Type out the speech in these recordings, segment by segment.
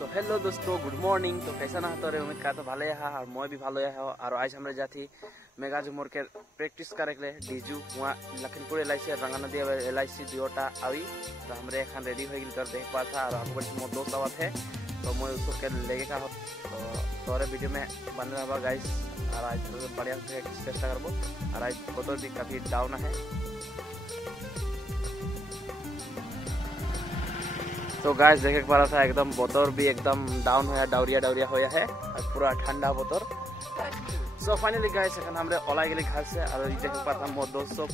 So hello दोस्तों, good morning. तो कैसा ना तो उम्मीद का तो भाले है और मैं भी भालो है। और आज हमारे जाती मेगा झुमर के प्रैक्टिस करे के डीजू वहाँ लखनपुर LIC रंगा नदी LIC दियोटा आई। तो हमारे खान रेडी हो गई कर देख पा था और हमको मोर दोस्त आवत है तो मैं उसको के लेके का तो तोरे वीडियो में बन रहा गाइस। और आज बढ़िया से चेष्टा करबो और आज फोटो भी काफी डाउन है। तो गाइस देखे पा रहा था एकदम बोतर भी एकदम डाउन होया डाउरिया होया है और पूरा ठंडा बोतर। सो फाइनली गाइस এখন আমরা ওলাই গেলে घर से और ये देख पा था मोर दोस्त सब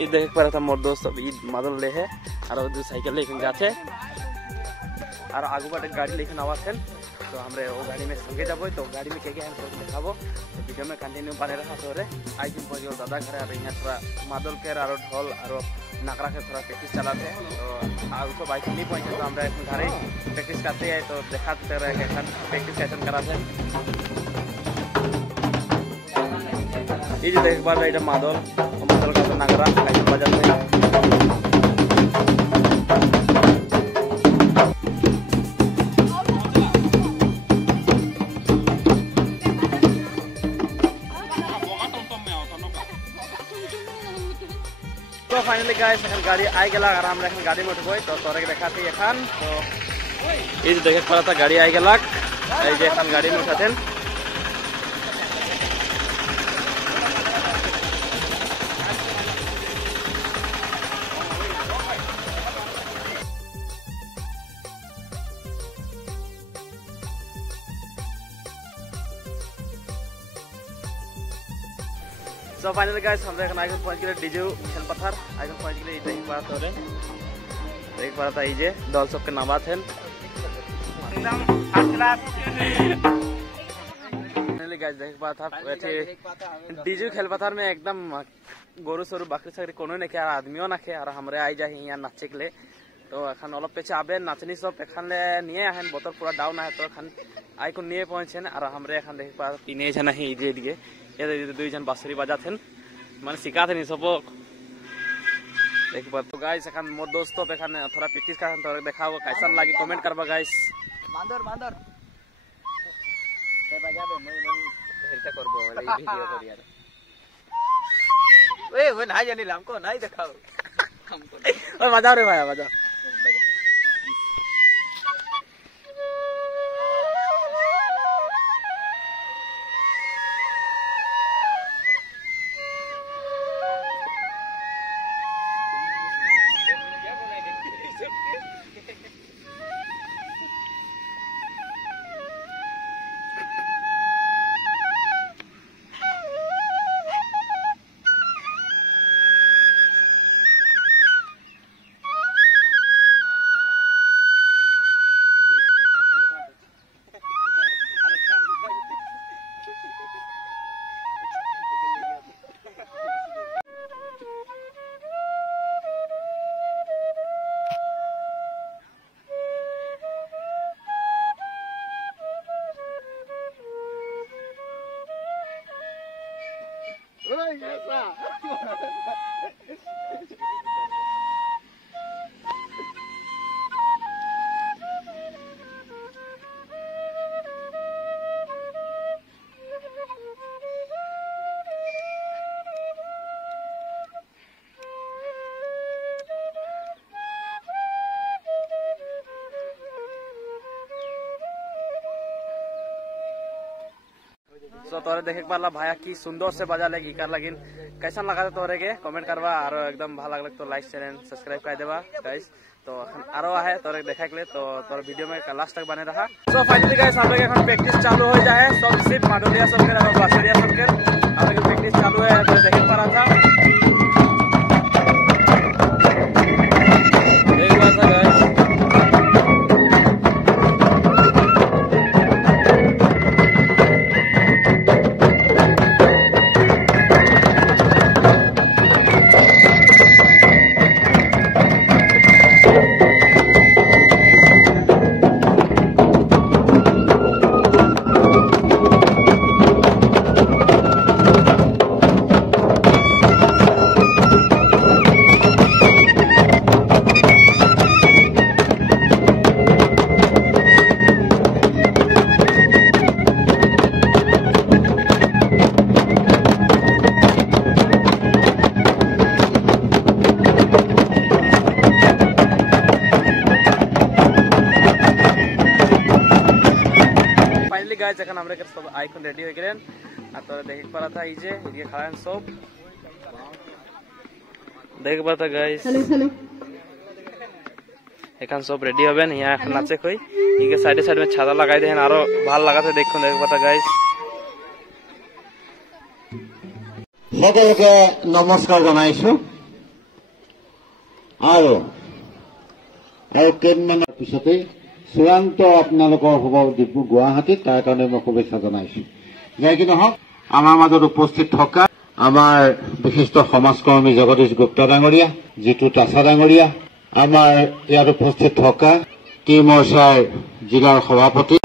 ये देख पा रहा था मोर दोस्त सब ईद मादल ले है और जो साइकिल लेके जाते और आगू बाटे गाड़ी लेके आवा थे। तो हमरे वो गाड़ी में संगे जाबो तो गाड़ी में के हम तो दिखाबो तो वीडियो में कंटिन्यू बने रहा। तो रे आई दिन पर दादा घर और यहाँ थोड़ा मादल के और ढोल और नाकरा के थोड़ा प्रैक्टिस चलाते हैं। तो आज तो बाइक नहीं पहुंचे तो हमारे घरे प्रैक्टिस करते हैं तो दिखाते रहे प्रैक्टिस कैसे कराते हैं। ये जो देख बार इधर मादल का तो नाकरा कैसे बजाते हैं। तो फाइनली गाइस गाड़ी आई गला आराम रखन गाड़ी में उठबो तो तोरे के देखाती एखान। तो ये देखे पड़ा था गाड़ी आई गला जे एखान गाड़ी में उठाते। सो फाइनली गाइस हम आगे पहुंच गए डीजू खेल पत्थर आगे पहुंच गए देख पा तोरे देख पा था ये दल सब के नामा थे एकदम फाइनली गाइस देख पा था डीजू खेल पत्थर में एकदम गोरु सरु बकरी सकरी कोनो ने के आदमियों ना के और हमरे आई जाही यहाँ नाचे के लिए। तो एखन अलग पेचे आबे नाचनी सब एखन ले निये आहन बोतल पूरा डाउन है तो एखन आई को निये पहुंचे और हमरे एखन देख पा तीने जन ही जे दिए ये दुई जन बांसुरी बजा थे मैंने सिखा थे सब देख पा। तो गाइस एखन मोर दोस्तों एखन थोड़ा प्रैक्टिस कर तो देखाबो कैसा लागी कमेंट करबा गाइस। मांदर ते बजाबे मैं हेरता करबो वाला वीडियो कर यार ओए वो ना जानी हमको नहीं दिखाओ हमको ओए बजाओ रे भाई बजाओ। तो तोरे देखे पाला भाया की सुंदर से बजा लेगी कर लगिन कैसा लगा तोरे के कमेंट करवा और एकदम भला लगल तो लाइक चैनल सब्सक्राइब कर देवा गाइस। तो आरो है तोरे देखा के लिए तो तोर वीडियो में लास्ट तक बने रहा। सो फाइनली गाइस हम लोग प्रैक्टिस चालू हो जाए सब सिर्फ माडोलिया सब के और बासुरिया सब के हम लोग प्रैक्टिस चालू है तो देखे पा रहा था एक बार था गाइस। गाइस এখন আমরা সব আইকন রেডি হয়ে গেলেন আর তো দেখতে পারা था এই যে এদিকে খাড়ান সব দেখতে পারা गाइस এখন সব রেডি হবেন ইয়া এখন নাচে কই ইকে সাইডে সাইডে में ছাতা লাগাই দেন আরো ভালো লাগাতে দেখুন দেখতে পারা गाइस সকলকে নমস্কাৰ জনাইছো আৰু কেইদিনমানৰ পিছতে চূড়ান্ত আপোনালোকৰ হ'ব ডিব্ৰু গুৱাহাটীত তাৰ কাৰণে মই শুভেচ্ছা জনাইছো যাই কি নহওক আমাৰ মাজত উপস্থিত থকা আমাৰ বিশিষ্ট সমাজকৰ্মী জগদীশ গুপ্তা ডাঙৰীয়া জিতু তাছা ডাঙৰীয়া আমাৰ ইয়াত উপস্থিত থকা টি মৰ্চাৰ জিলাৰ সভাপতি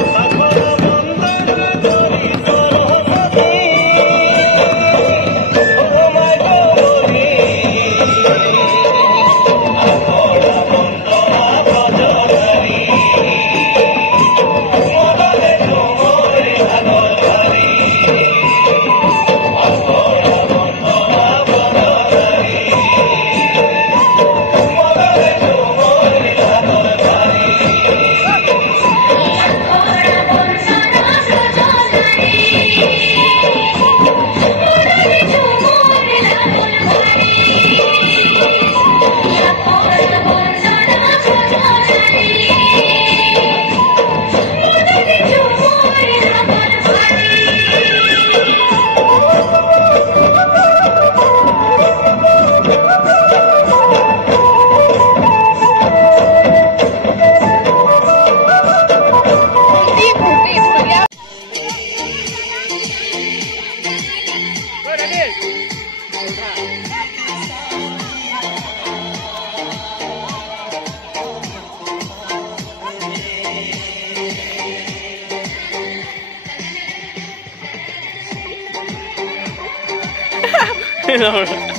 No.